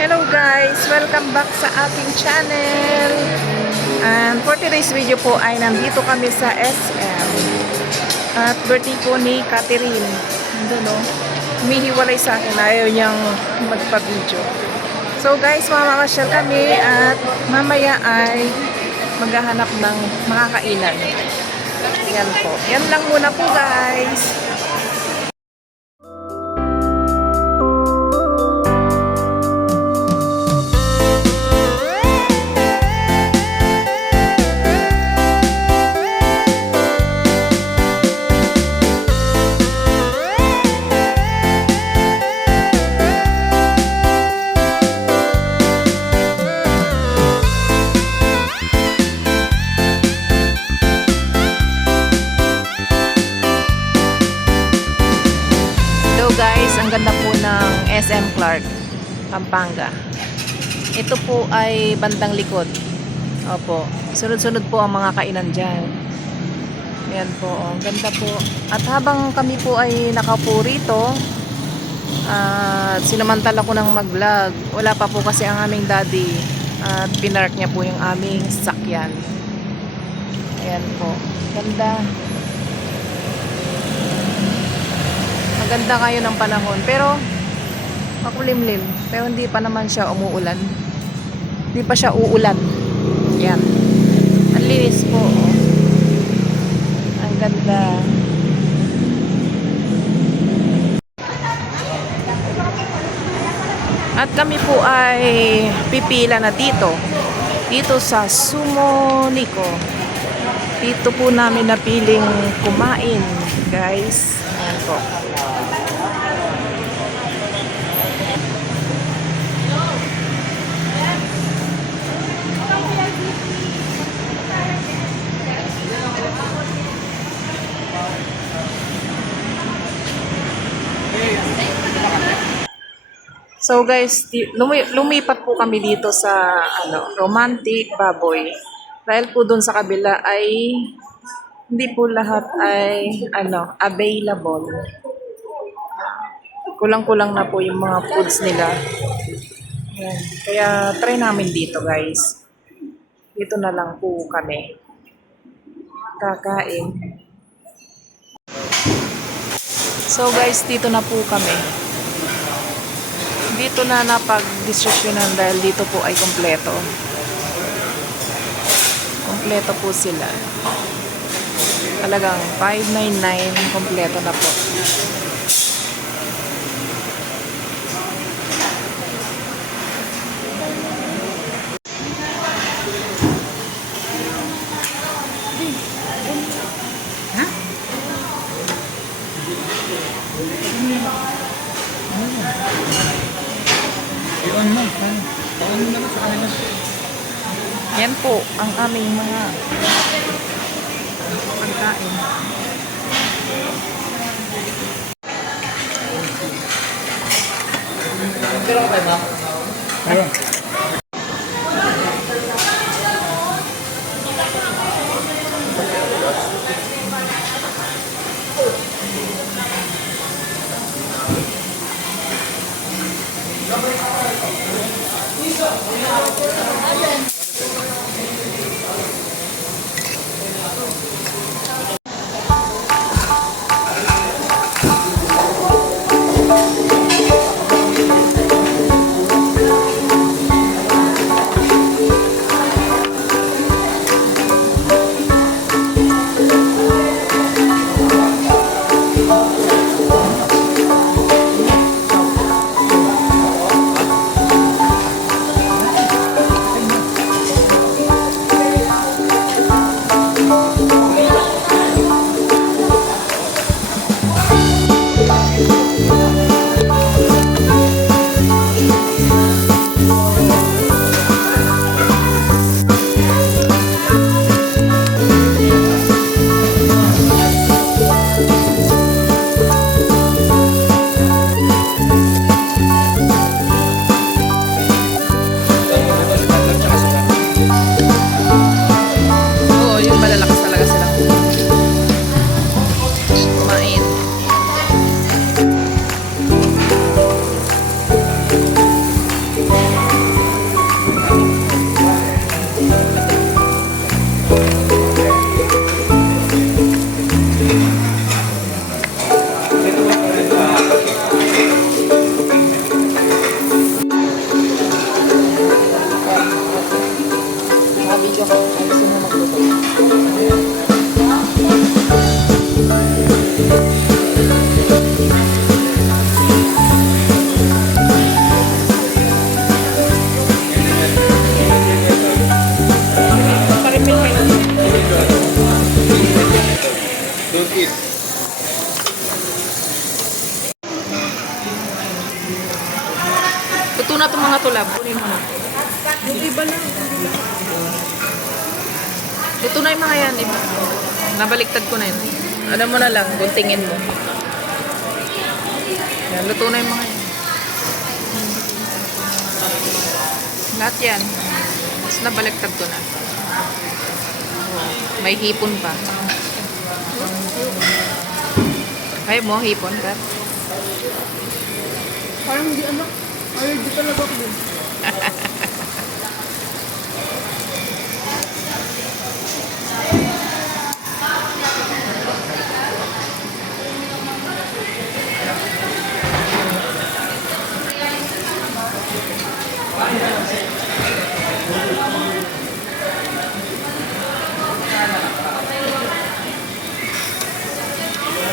Hello guys! Welcome back sa ating channel. And for today's video po ay nandito kami sa SM. At birthday po ni Catherine. Doon no? Humihiwalay sa akin. Ayaw niyang magpa-video. So guys, mamamasyal kami at mamaya ay maghahanap ng makakainan. Yan po. Yan lang muna po guys. Guys, ang ganda po ng SM Clark, Pampanga. Ito po ay bandang likod. Opo. Sunod-sunod po ang mga kainan dyan. Ayan po. Ang ganda po. At habang kami po ay nakaupo rito, sinamantala ko ng mag-vlog. Wala pa po kasi ang aming daddy. At pinark niya po yung aming sasakyan. Ayan po. Ganda. Ganda ngayon ng panahon, pero makulimlim, pero hindi pa naman siya umuulan, hindi pa siya uulan. Yan, ang linis po, oh. Ang ganda. At kami po ay pipila na dito sa Sumoniko. Dito po namin napiling kumain guys. Ayan po. So guys, lumipat po kami dito sa Romantic Baboy. Dahil po doon sa kabila ay hindi po lahat ay available. Kulang-kulang na po yung mga foods nila. Ayan. Kaya try namin dito guys. Dito na lang po kami kakain. So guys, dito na po kami. Dito na napag-desisyonan dahil dito po ay kompleto. Kompleto po sila. Talagang 599 kompleto na po. I-on mo. I-on mo naman sa kanila. Yan po ang aming mga pagkain. Pero ka ba? Pero. Luto na itong mga tulab. Kunin mo na. Yung iba lang. Luto na yung mga yan. Iba. Nabaliktad ko na yun. Ano mo na lang, guntingin mo. Yan, luto na yung mga yan. Lahat yan. Tapos nabaliktad ko na. May hipon pa. Ayaw mo, hipon ka? Parang hindi anak. Ay, di talaga ako din.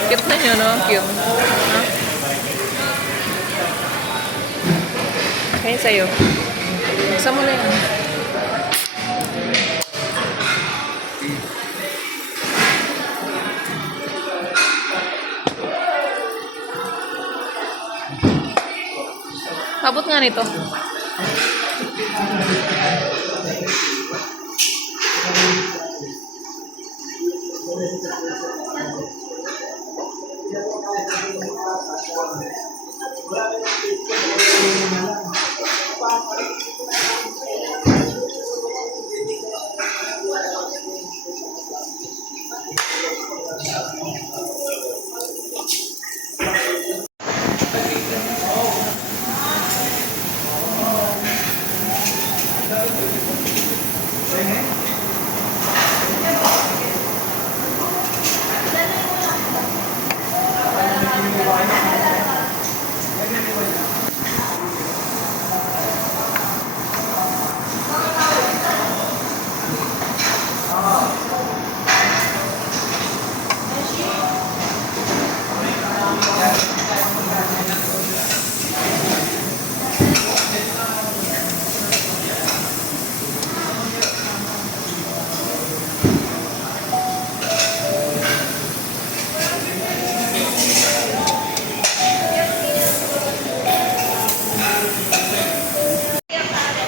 Cute na nyo, no? Cute. No? Kaya sa'yo. Buksan mo na yan. Abot nga nito.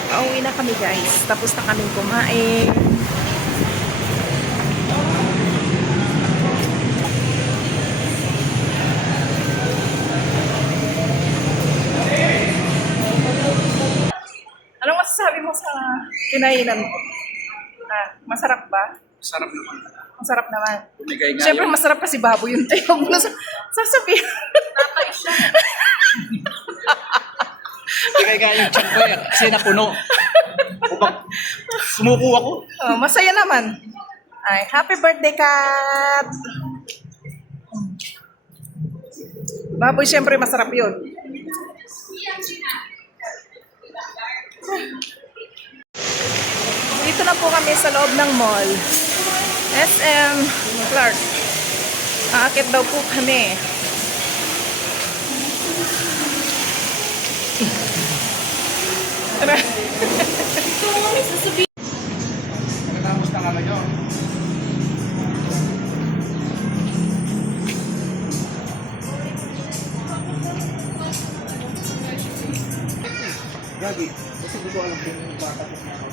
Pauwi na kami guys. Tapos na kaming kumain. Anong masasabi mo sa kinainan mo? Masarap ba? Sarap naman. Masarap naman. Tumigay nga Siyempre yun. masarap kasi baboy yun tayo. Huwag mo na sasabihin. Tatay siya. Tumigay nga yung tiyan ko eh. Kasi napuno. Sumuko ako. Oh, masaya naman. Ay, happy birthday, Kat! Baboy, siyempre masarap yun. Dito na po kami sa loob ng mall. SM Clark. Aakit daw po kami. Tara. Pagkatapos ng ano nyo. Gagi, kasi di ko alam din yung bata ko na ako.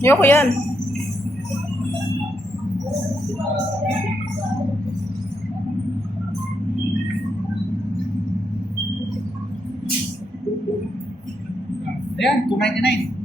Ayoko yan. Ayan, 299.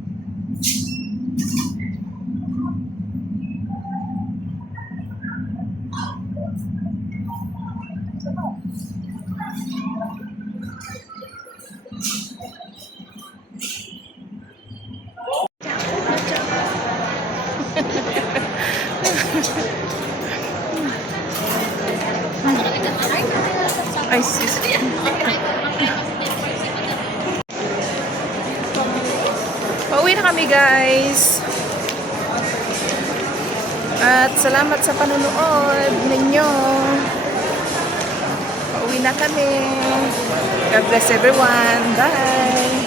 Ay, sis. Pauwi na kami, guys. At salamat sa panunood ninyo. Pauwi na kami. God bless everyone. Bye.